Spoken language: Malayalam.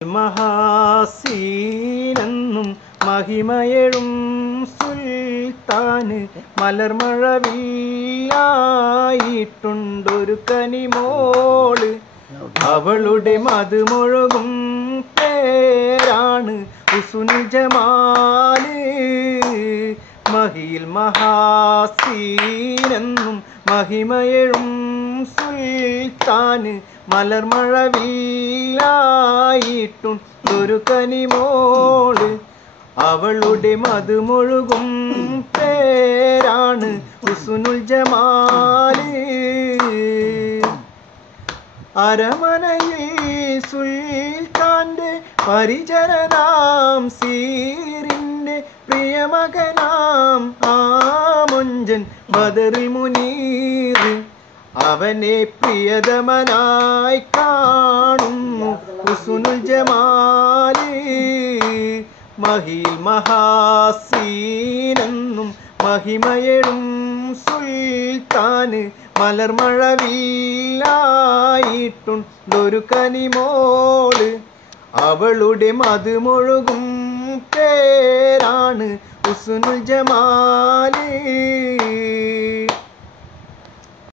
മഹാസീനെന്നും മഹിമയെഴും സുൽത്താന് മലർമഴവില്ലായിട്ടുണ്ടൊരു കനിമോള്. അവളുടെ മധുമൊഴുകും പേരാണ് ഹുസ്നുൽ ജമാല്. മഹിയിൽ മഹാസീനെന്നും മഹിമയെഴും സുൽത്താന് മലർമഴവില്ലായിട്ടുണ്ടൊരു കനിമോള്. അവളുടെ മധുമൊഴുകും പേരാണ് ഹുസ്നുൽ ജമാല്. അരമനയിൽ സുൽത്താന്റെ പരിചരനാം സീറിന്റെ പ്രിയമകനാം ആമൊഞ്ചൻ ബദറിൽ മുനീർ. അവനെ പ്രിയതമനായി കാണുന്നു ഹുസ്നുൽ ജമാല്. മഹിയിൽ മഹാസീനെന്നും മഹിമയെഴും സുൽത്താന് മലർമഴവില്ലായിട്ടുണ്ടൊരു കനിമോള്. അവളുടെ മധുമൊഴുകും പേരാണ് ഹുസ്നുൽ ജമാല്.